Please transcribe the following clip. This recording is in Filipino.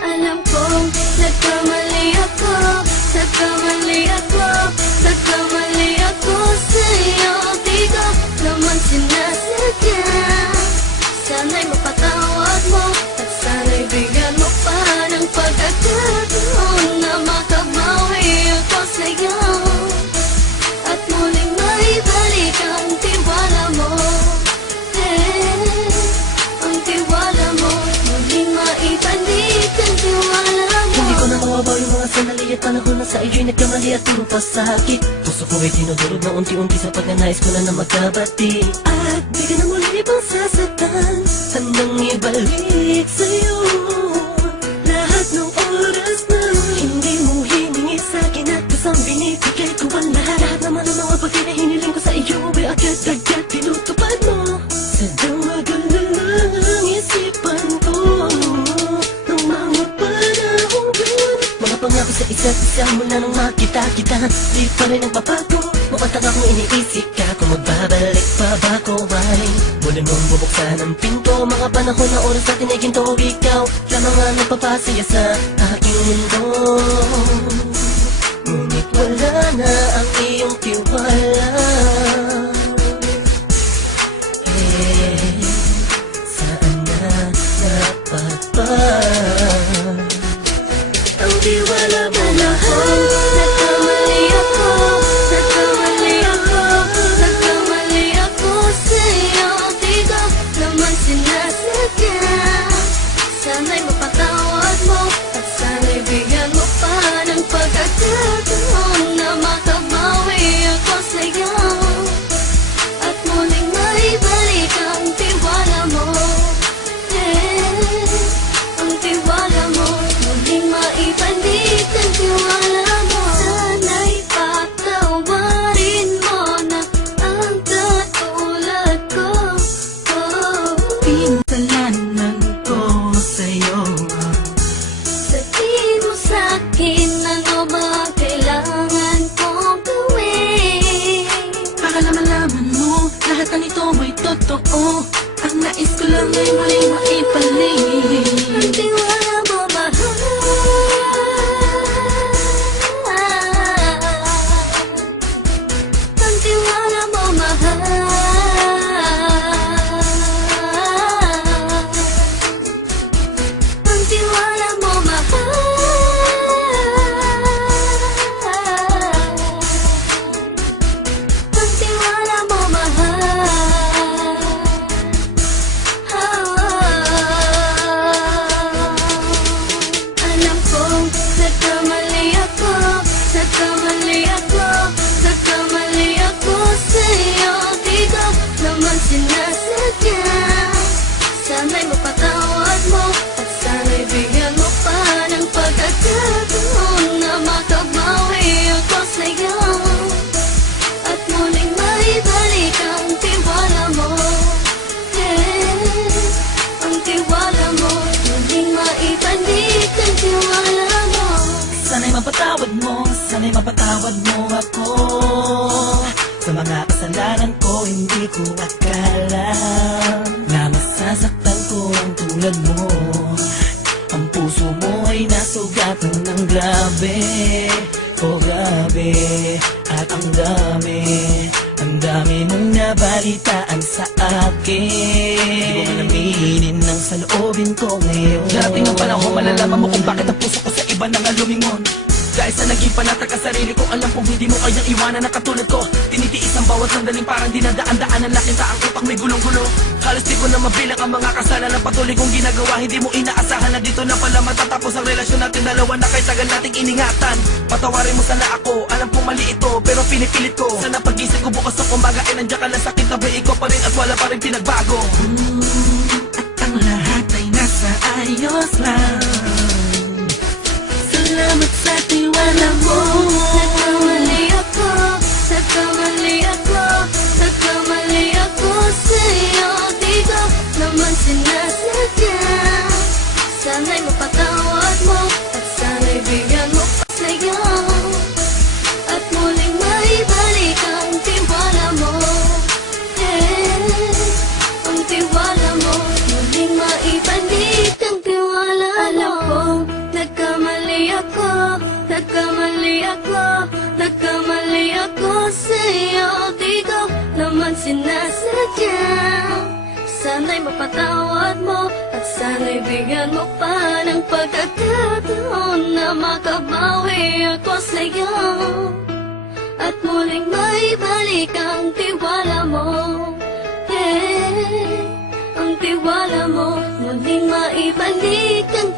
Alam kong nagkamali ako, nagkamali ako, nagkamali ako sa'yo. Di ko naman sinasadya. Sana'y mapatawad mo at sana'y bigyan mo pa ng pagkakataon na makabawi ako sa'yo at muling maibalik ang tiwala mo. Ang tiwala mo, muling maibalik ang tiwala mo. Hindi ko na mawabaw yung mga sandali at panahon na sa iyo'y nagkamali at puro pasakit. Puso ko ay tinudurog na unti-unti sa pagnanais ko na magkabati. At di ka na muli pang sasaktan, handang ibalik sa'yo lahat ng oras na hindi mo hiningi sa'kin at kusang binibigay ko ang lahat. Lahat naman ng mga bagay na hiniling ko sa iyo ay agad-agad tinutupad mo. Sadyang magulo lang isipan ko ng mga panahong yun. Mga pangako sa isa't isa mula nung makita kita, di pa rin nagbabago. Mapatag akong iniisip ka kung magbabalik pa ba ko ay muli mong bubuksan ang pinto. Mga panahon na oras natin ay ginto, ikaw lamang ang nagpapasaya sa aking mundo. Ngunit wala na ang iyong tiwala. Saan na dapat ba ang tiwala mo mahal? Nagkamali ako, nagkamali ako, nagkamali ako sa'yo. Di ko naman sinasadya. Sana'y mapatawad mo at sana'y bigyan mo pa ng pagkakataon na makabawi ako sa'yo at muling maibalik ang tiwala mo. Ang tiwala mo, muling maibalik ang tiwala mo. Sana'y patawarin mo na ang katulad ko. Pinsalanan ko sa'yo. Sabihin mo sa'kin ano ba kailangan kong gawin. Para malaman mo, lahat ng ito ay totoo. Ang nais ko lang ay muling maibalik Ang tiwala mo mahal. Ang tiwala mo mahal. Ang tiwala mo mahal. Ang tiwala mo mahal. Alam kong nagkamali ako, nagkamali ako, nagkamali ako sa'yo. Di ko naman sinasadya. Sana'y mapatawad mo at sana'y bigyan mo pa ng pagkakataon na makabawi ako sa'yo at muling maibalik ang tiwala mo. Ang tiwala mo, muling maibalik ang tiwala mo. Sana'y mapatawad mo ako sa mga kasalanan ko. Hindi ko akala na masasaktan ko ang tulad mo. Ang puso mo ay nasugatan ng grabe. Oh grabe, at ang dami mong nabalitaan sa akin. Di ko man aminin ng saloobin ko ngayon. Darating ang panahon, malalaman mo kung bakit ang puso ko sa iba nang alumingon. Dahil sa naging panatag ka sarili ko, alam kong hindi mo kayang iwanan na katulad ko. Tinitiis ang bawat sandaling parang dinadaan-daanan na kita. Ang utak may gulong-gulo. Halos di ko na mabilang ang mga kasalanan patuloy kong ginagawa. Hindi mo inaasahan na dito na pala matatapos ang relasyon natin dalawa na kahit tagal nating iningatan. Patawarin mo sana ako, alam kong mali ito pero pinipilit ko. Sana pag-isip ko bukas ng kumbaga ay nandiyan ka lang, sakit na buhay ko pa rin at wala pa rin pinagbago. At ang lahat ay nasa ayos lang. Salamat sa tiwala mo. Nagkamali ako, nagkamali ako, nagkamali ako sa'yo. Di ko naman sinasadya. Sana'y mapatawad mo at sana'y bigyan mo pa sa'yo at muling maibalik ang tiwala mo. Ang tiwala mo, muling maibalik ang tiwala. Alam kong nagkamali ako sa'yo. Di ko naman sinasadya. Sana'y mapatawad mo at sana'y bigyan mo pa ng pagkakataon na makabawi ako sa'yo at muling maibalik ang tiwala mo. Ang tiwala mo, muling maibalik ang